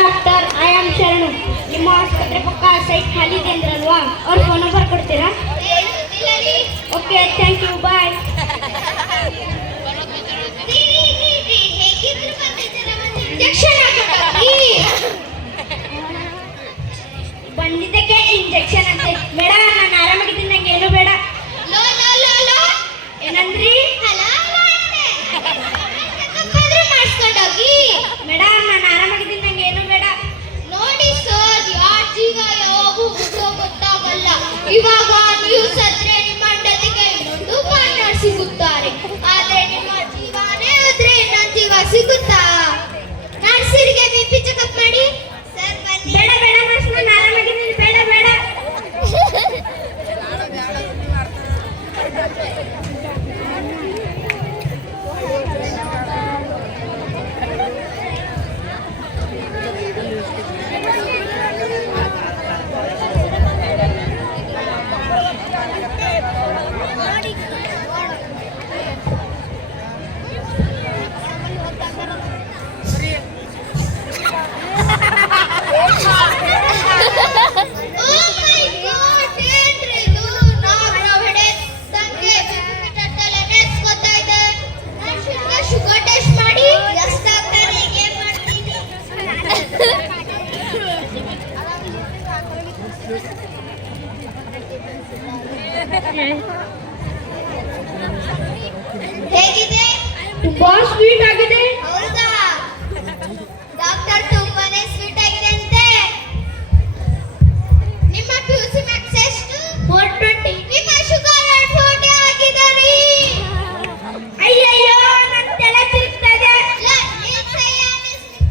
Doctor, I am ಶರಣು. ನಿಮ್ಮ ಆಸ್ಪತ್ರೆ ಪಕ್ಕ ಸೈಟ್ ಖಾಲಿ ಇದೆ ಅಂದ್ರಲ್ವಾ? ಅವ್ರ ಫೋನ್ ನಂಬರ್ ಕೊಡ್ತೀರಾ? ಓಕೆ, ಥ್ಯಾಂಕ್ ಯು, ಬಾಯ್. ಬಂದಿದ್ದಕ್ಕೆ ಇಂಜೆಕ್ಷನ್ ಅಂತೆ. ಬೇಡ, ನಾನು ಆರಾಮಾಗಿದ್ದೀನಿ, ನಂಗೆ ಏನು ಬೇಡ. ಏನಂದ್ರಿ? ಮೇಡಮ್, ನಾನು ಆರಾಮಾಗಿದ್ದೀನಿ, ನಂಗೆ ಏನು ಬೇಡ. ನೋಡಿ ಸರ್, ಯಾರ ಜೀವ ಯಾವಾಗೂ ಗೊತ್ತಾಗಲ್ಲ. ಇವಾಗ ನೀವು ಸತ್ರೆ ನಿಮ್ಮ ಜೊತೆಗೆ ಇನ್ನೊಂದು ಪಾರ್ಟ್ನರ್ ಸಿಗುತ್ತಾರೆ. ಆದ್ರೆ ನಿಮ್ಮ ಜೀವನೇ ಹೋದ್ರೆ ನನ್ನ ಜೀವ ಸಿಗುತ್ತಾ? ನರ್ಸರಿಗೆ ಬಿಪಿ ಚೆಕಪ್ ಮಾಡಿ. ಸರ್ ಬನ್ನಿ. ಬೇಡ ಬೇಡ ನರ್ಸ್, ನಾನು ಆರಾಮಾಗಿದ್ದೀನಿ, ಬೇಡ ಬೇಡ. ಹೇಗಿದೆ? ತುಂಬಾ ಸ್ವೀಟ್ ಆಗಿದೆ. ಹೌದಾ? ಡಾಕ್ಟರ್ ತುಂಬಾನೇ ಸ್ವೀಟ್ ಆಗಿದೆ ಅಂತೆ. ನಿಮ್ಮ ಪಿಯುಸಿ ಮ್ಯಾಕ್ಸ್ ಎಷ್ಟು? 420. ನಿಮ್ಮ ಶುಗರ್ 140 ಆಗಿದೆ ರೀ. ಅಯ್ಯಯ್ಯೋ, ನನ್ನ ತಲೆ ತಿರುಗ್ತಾ ಇದೆ. ನಿಲ್ಸಯ್ಯ,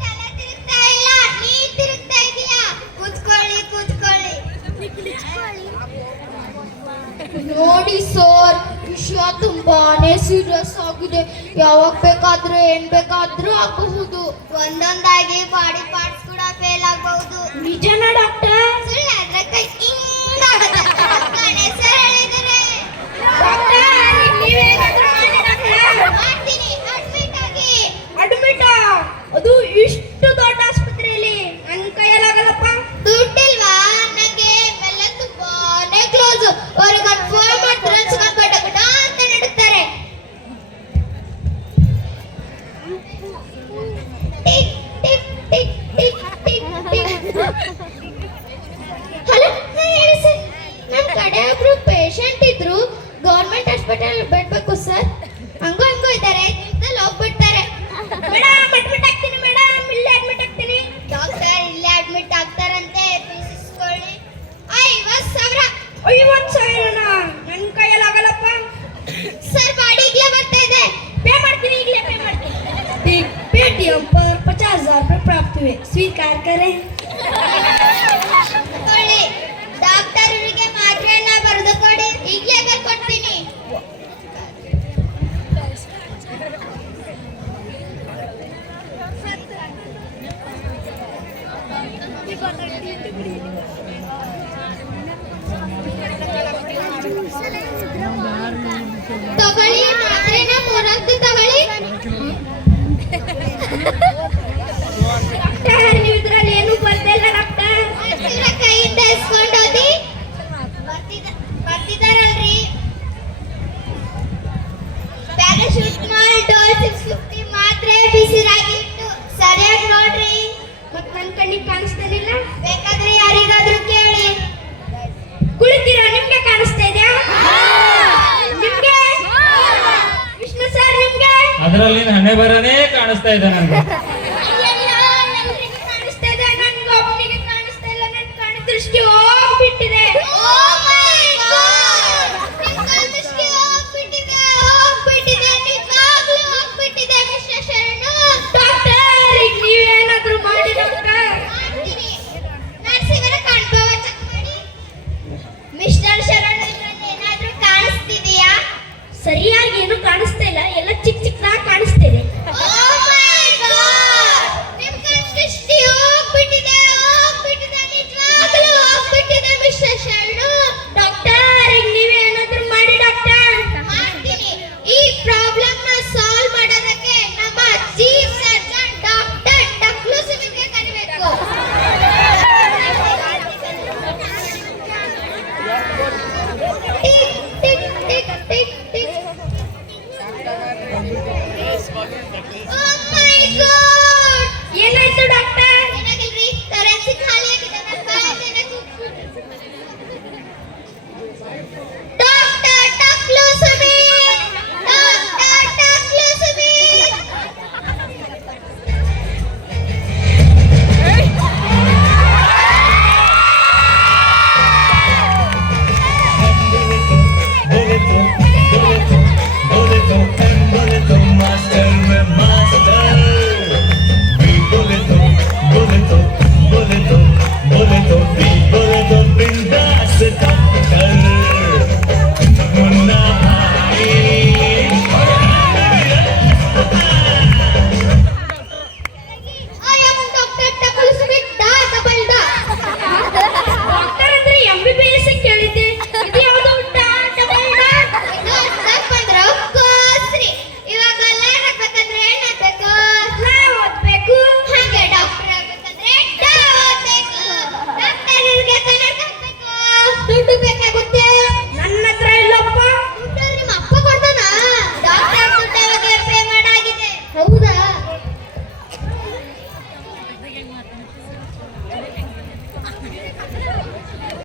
ತಲೆ ತಿರುಗ್ತಾ ಇಲ್ಲ, ನೀ ತಿರುಗ್ತಾ ಇದೀಯಾ. ಕೂತ್ಕೊಳ್ಳಿ. ನೋಡಿ ಸರ್, ವಿಷಯ ತುಂಬಾನೇ ಸೀರಿಯಸ್ ಆಗಿದೆ. ಯಾವಾಗ ಬೇಕಾದ್ರೂ ಏನ್ ಬೇಕಾದ್ರೂ ಆಗಬಹುದು. ಒಂದೊಂದಾಗಿ ಬಾಡಿ ಪಾರ್ಟ್ಸ್ ಕೂಡ ಫೇಲ್ ಆಗಬಹುದು. ನಿಜನಾ ಡಾಕ್ಟರ್? ಸುಳ್ಳಾದ್ರೆ ಕೈ ಹಿಂಗಾಗುತ್ತೆ. ಸರ್ ಹೇಳಿದ್ದಾರೆ. ಡಾಕ್ಟರ್, ನೀವೇನಾದ್ರೂ ಮಾಡಿ ಡಾಕ್ಟರ್. ಮಾಡ್ತೀನಿ, ಅಡ್ಮಿಟ್ ಆಗಿ. ಅಡ್ಮಿಟ್? ಅದು ಇಷ್ಟು ದೊಡ್ಡ ಆಸ್ಪತ್ರೆಯಲ್ಲಿ ನನ್ನ ಕೈಯಲ್ಲಾಗಲ್ಲಪ್ಪ. ದುಡ್ಡಿಲ್ವಾ? ನಂಗೆ ಇವೆಲ್ಲ ತುಂಬಾನೇ ಕ್ಲೋಸ್. ಅವ್ರಿಗೆ ಫೋನ್ ಮಾಡಿದ್ರೆ ಗಡ ಅಂತ ನಡುತ್ತಾರೆ. Tick tick tick tick tick tick. Hello, ಹೇಳಿ ಸರ್. ನಮ್ಮ ಕಡೆ ಒಬ್ರು ಪೇಷಂಟ್ ಇದ್ರು. ಗೌರ್ಮೆಂಟ್ ಹಾಸ್ಪಿಟಲ್ ಬಿಡ್ಬೇಕು ಸರ್. ಹಂಗೋ ಇದ್ದಾರೆ, ನಿಮ್ದಲ್ಲಿ ಹೋಗ್ಬಿಡ್ತಾರೆ. ಮೇಡಮ್, ಅಡ್ಮಿಟ್ ಆಗ್ತೀನಿ ಮೇಡಮ್, ಇಲ್ಲೇ ಅಡ್ಮಿಟ್ ಆಗ್ತೀನಿ. ಡಾಕ್ಟರ್ ಇಲ್ಲೇ ಅಡ್ಮಿಟ್ ಆಗ್ತಾರಂತೆ. ಫೀಸಿಸ್ಕೊಳ್ಳಿ 50,000. 50,000ನಾ? ನನ್ನ ಕೈಯಲ್ಲಾಗಲ್ಲಪ್ಪ. ಸರ್, ಬಾಡಿ ಈಗಲೇ ಬರ್ತಾ ಇದೆ. ಪೇ ಮಾಡ್ತೀನಿ, ಈಗಲೇ ಪೇ ಮಾಡ್ತೀನಿ. पेटीएम पर 50,000 रुपये प्राप्त हुए, स्वीकार करें. ತಗೊಳ್ಳಿ. ಡಾಕ್ಟರ್ ಇವರಿಗೆ ಮಾತ್ರೆಯನ್ನ ಬರೆದು ಕೊಡಿ. ಈಗಲೇ ಬರ್ಕೊಡ್ತೀನಿ. ತಗೊಳ್ಳಿ, ಮಾತ್ರೆನ ಮೂರೊಂದು ತಗೊಳ್ಳಿ. ಡಾಕ್ಟರ್, ನೀವು ಇದರಲ್ಲಿ ಏನು ಬರ್ತಾ ಇಲ್ಲ ಡಾಕ್ಟರ್. ಇವರ ಕೈಯಿಂದ ಇಸ್ಕೊಂಡು ಹೋದಿ. ಬರ್ತಿದಾರಲ್ರಿ. ಪ್ಯಾರಾಶೂಟ್ಮಾಲ್ ಡೋಸ್ 650 ಮಾತ್ರೆ ಬಿಸಿರಾಗಿ ಇಟ್ಟು ಸರಿಯಾಗಿ ನೋಡ್ರಿ. ಮತ್ತೆ ನನ್ನ ಕಣ್ಣಿಗೆ ಕಾಣಿಸ್ತಿಲ್ಲ. ಬೇಕಾದ್ರೆ ಯಾರಿಗಾದ್ರೂ ಕೇಳಿ. ಕುಳಿತಿರೋ ನಿಮ್ಗೆ ಕಾಣಿಸ್ತಾ ಇದೆಯಾ? ನಿಮ್ಗೆ? ವಿಷ್ಣು ಸರ್, ನಿಮ್ಗೆ? ಅದರಲ್ಲಿ ಹಣೆ ಬರನೇ ಕಾಣಿಸ್ತಾ ಇದೆ ನನಗೆ.